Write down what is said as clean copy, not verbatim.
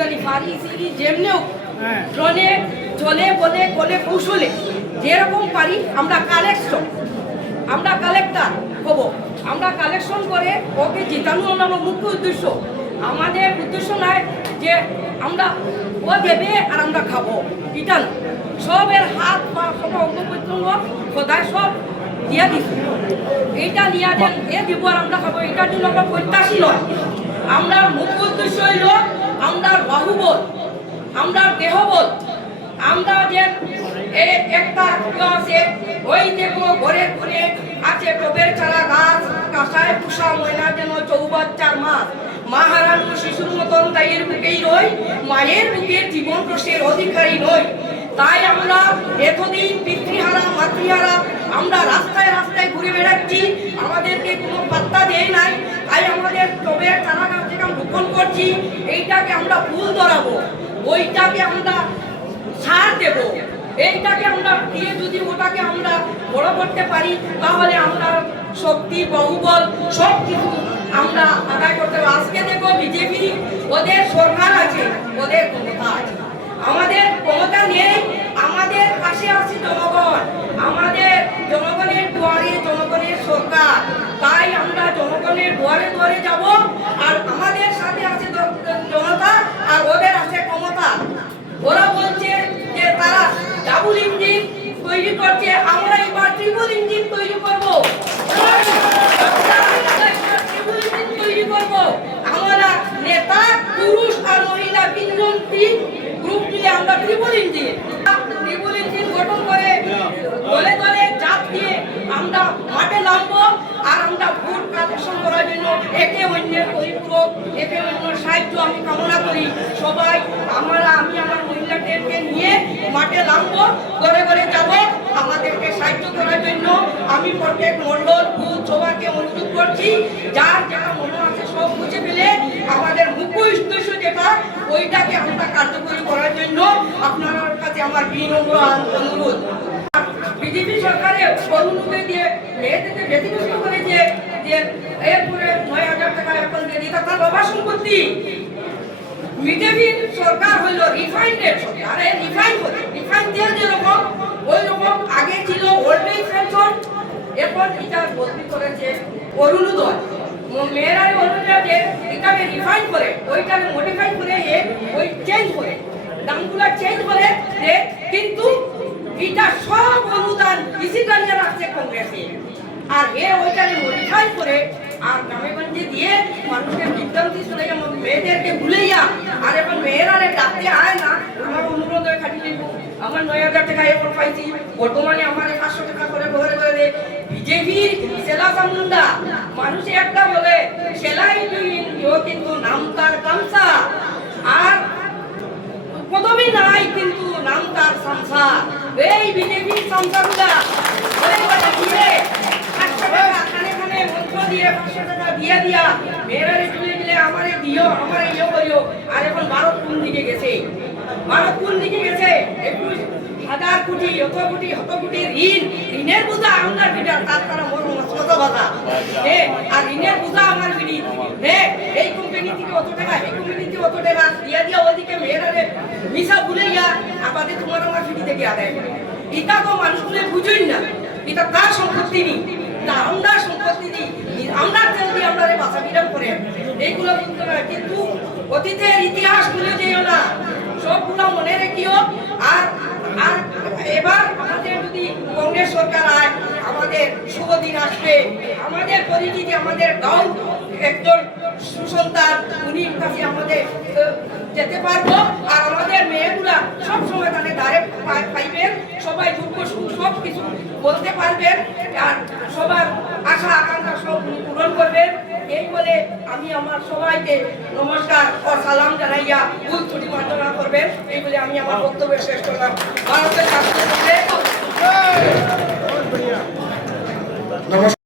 জানি পারি সিরি যেমনিও ড্রোনে জলে বলে কোলে কৌশলে যেরকম পারি আমরা কালেক্টর হব। আমরা কালেকশন করে ওকে জিতানো হলো মুখ্য উদ্দেশ্য। আমাদের উদ্দেশ্য নয় যে আমরা ও দেবে আর আমরা খাবো, এটা না। সবের হাত পা সব অঙ্গ প্রত্যঙ্গ সদায় সব দিয়া দিচ্ছি। এইটা নিয়ে দেন এ দিব আর আমরা খাবো, এটার জন্য আমরা প্রত্যাশী নয়। আমরা মুখ্য উদ্দেশ্য হইল আমরা বাহুবল, আমরা দেহবল, আমরা যে একটা আছে ওই দেখো ঘরের কোণে আছে টবের চারা গাছ, কাঁসায় পুষা ময়না যেন চৌবাচ্চার মাছ, মা হারানো শিশুর মতন তাইয়ের বুকেই রই, মায়ের বুকের জীবন রসের অধিকারী নই। তাই আমরা এতদিন পিতৃহারা মাতৃহারা আমরা রাস্তায় রাস্তায় ঘুরে বেড়াচ্ছি, আমাদেরকে কোনো পাত্তা দেয় নাই। তাই আমাদের টবের চারা গাছ থেকে রোপণ করছি, এইটাকে আমরা ফুল ধরাবো, ওইটাকে আমরা সার দেব, এইটাকে আমরা দিয়ে যদি ওটাকে আমরা বড় করতে পারি তাহলে আমরা শক্তি বাহুবল সব কিছু আমরা আদায় করতে পারবো। আজকে দেখো বিজেপি ওদের সরকার আছে, ওদের ক্ষমতা আছে, আমাদের ক্ষমতা নেই। আমাদের পাশে আছে জনগণ, আমাদের জনগণের দুয়ারে জনগণের সরকার। তাই আমরা জনগণের দুয়ারে দুয়ারে যাব, আর আমাদের সাথে আছে জনতা আর ওদের আছে ক্ষমতা। ওরা বলছে যে তারা ডাবল ইঞ্জিন তৈরি করছে, আমরা এবার ট্রিপল ইঞ্জিন তৈরি করবো, আমরা নেতা পুরুষ আর মহিলা তিনজন গ্রুপ মিলে আমরা ট্রিপল ইঞ্জিন গঠন করে দলে দলে চাপ দিয়ে আমরা মাঠে নামবো। আর আমরা ভোট কালেকশন করার জন্য একে অন্যের পরিপূরক, একে অন্যের সাহায্য আমি কামনা করি। সবাই আমি আমার মহিলাদেরকে নিয়ে মাঠে নামবো, ঘরে ঘরে যাবো আমাদেরকে সাহায্য করার জন্য। আমি প্রত্যেক মন্ডল বুথ সবাইকে অনুরোধ করছি, যার যেটা মনে আছে সব বুঝে ফেলে আমাদের মুখ্য উদ্দেশ্য যেটা ওইটাকে আমরা কার্যকরী করার জন্য আপনার কাছে আমার বিনম্র অনুরোধ। বিজেপি সরকারের অনুমতি দিয়ে মেয়েদেরকে ব্যতিগ্রস্ত করেছে যে এরপরে ৯,০০০ টাকা এখন দিয়ে দিতে তার বাবা সম্পত্তি। বিজেপির সরকার হইল রিফাইন্ডের সরকার, রিফাইন তেল যেরকম ওই রকম আগে ছিল ওল্ড এজ পেনশন, এখন এটা বদলি করেছে অরুণোদয়। মেয়েরা অরুণোদয় এটাকে রিফাইন করে, ওইটাকে মডিফাই করে ওই চেঞ্জ করে দামগুলো চেঞ্জ করে, কিন্তু এটা সব অনুদান ডিজিটালিয়া রাখছে কংগ্রেসে। আর ওইটাকে মডিফাই করে আর গ্রামেগঞ্জে দিয়ে মানুষের বিভ্রান্তি শুনে মেয়েদেরকে ভুলেইয়া আর এখন মেয়েরা ডাকতে আয় না। আমার অনুরোধ হয়ে খাটি নেব, আমার ৯,০০০ টাকা এখন পাইছি, বর্তমানে আমার ৫০০ টাকা করে ঘরে ঘরে। বিজেপির সেলা চামুন্ডা মানুষে একটা বলে সেলাই কিন্তু নাম তার গামছা, আর পদবি নাই কিন্তু নাম তার সংসা। এই বিজেপির সংসারগুলা দিয়ে ৫০০ টাকা খানে খানে মন্ত্র দিয়ে ৫০০ টাকা দিয়ে দিয়া মেয়েরারে তুলে দিলে আমারে দিও, আমারে ইয়ে করিও। আর এখন ভারত কোন দিকে গেছে, ২১,০০০ কোটি শত কোটি ঋণের বোঝা আমরা বিটা তার তারা মতো বাধা। আর ঋণের বোঝা আমার বিড়ি, এই কোম্পানি থেকে অত টাকা, এই কোম্পানি থেকে অত টাকা দিয়া দিয়া ওদিকে মেয়েরারে মিশা ভুলেইয়া আপাতত তোমার আমার ফিটি থেকে আদায় করে। এটা তো মানুষগুলো বুঝুন না, এটা তার সম্পত্তি নেই, না আমরা সম্পত্তি নেই, আমরা জলদি আমরা বাসা বিরাম করে এইগুলো বুঝতে না। কিন্তু অতীতের ইতিহাস ভুলে যেও না, সবগুলো মনে রেখিও। আর এবার আমাদের যদি কংগ্রেস সরকার আয় আমাদের শুভ দিন আসবে। আমাদের পরিচিতি আমাদের গাঁও একজন সুসন্তান, উনি কাছে আমাদের যেতে পারবো। আর আমাদের মেয়েগুলা সবসময় তাদের দ্বারে পাইবেন, সবাই দুঃখ সুখ সব কিছু বলতে পারবেন, আর সবার আশা আকাঙ্ক্ষা সব পূরণ করবেন। এই বলে আমি আমার সবাইকে নমস্কার ও সালাম জানাইয়া ভুল ত্রুটি মার্জনা করবেন, এই বলে আমি আমার বক্তব্য শেষ করলাম। ভারতের